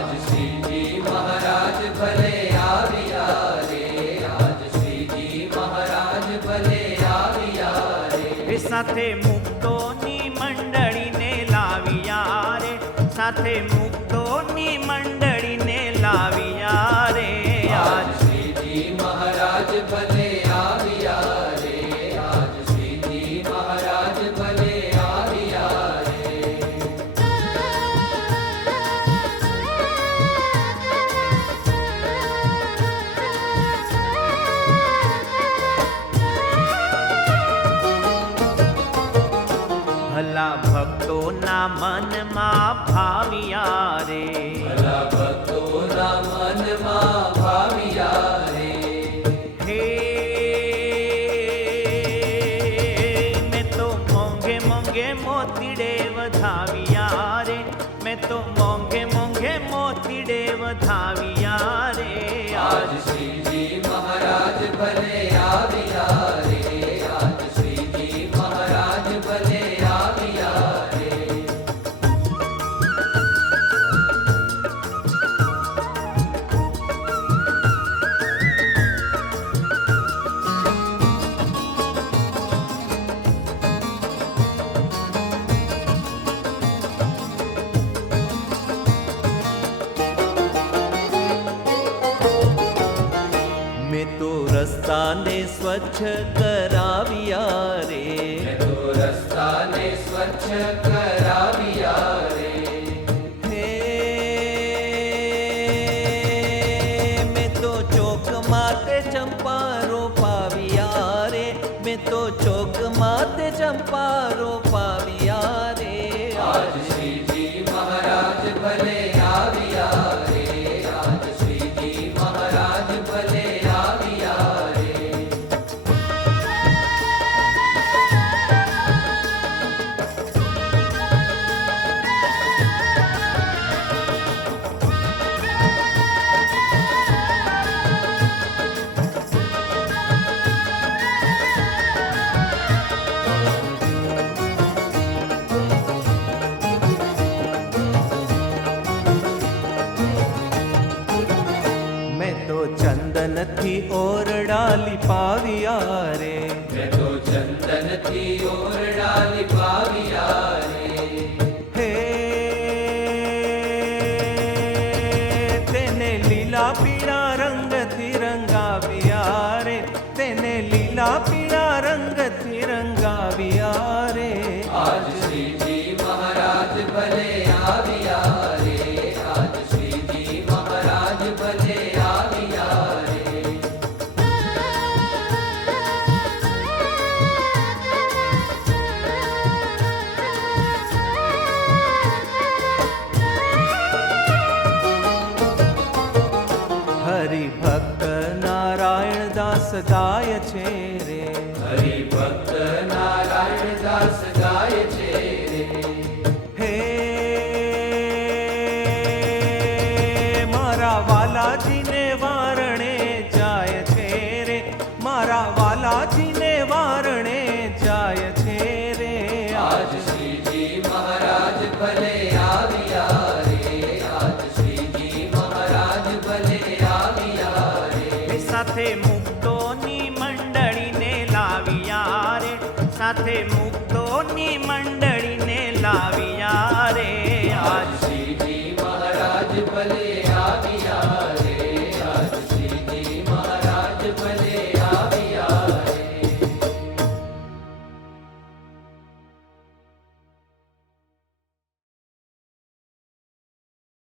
આજ શ્રીજી મહારાજ ભલે આવ્યા રે, આજ શ્રીજી મહારાજ ભલે આવ્યા રે. સાથે મુક્તોની મંડળીને લાવ્યા રે, સાથે મુક્તોની મંડળીને લાવ્યા રે. આજ શ્રીજી મહારાજ ભલે આવ્યા રે, આજ શ્રીજી મહારાજ ભલે આવ્યા રે. ભલા ભક્તોના મનમાં ભાવ્યા રે, ભલા ભક્તોના મનમાં ભાવ્યા રે. હે મેં તો મોંઘે મોંઘે મોતીડે વધાવ્યા રે, મેં તો મોંઘે મોંઘે મોતીડે વધાવ્યા રે. આજ શ્રીજી મહારાજ ભલે આવ્યા રે, આજ શ્રીજી મહારાજ ભલે આવ્યા રે. મેં તો રસ્તાને સ્વચ્છ કરાવ્યા રે, મેં તો રસ્તાને સ્વચ્છ કરાવ્યા રે. હે મેં તો ચોક માતે ચંપારો પાવ્યા રે, મેં તો ચોક માતે ચંપારો પાવ્યા રે. આજ શ્રીજી મહારાજ ભલે આવ્યા રે, આજ શ્રીજી મહારાજ ભલે આવ્યા રે. મેં તો ચંદનથી ઓરડા લીપાવ્યા રે, મેં તો ચંદનથી ઓરડા લીપાવ્યા રે. હે તેને લીલા પીળા રંગથી રંગાવ્યા રે, તેને લીલા પીળા રંગથી રંગાવ્યા રે. આજ શ્રીજી મહારાજ ભલે આવ્યા રે, આજ શ્રીજી મહારાજ ભલે આવ્યા રે. હરિભક્ત નારાયણ દાસ ગાય છે રે, હરિભક્ત નારાયણ દાસ ગાય છે રે. હે મારા વાલાજીને વારણે જાય છે રે, મારા વાલાજીને વારણે જાય છે રે. આજ શ્રીજી મહારાજ ભલે આવ્યા રે, આજ શ્રીજી મહારાજ ભલે આવ્યા રે. સાથે મુક્તોની મંડળીને લાવ્યા રે, સાથે મુક્તોની મંડળીને લાવ્યા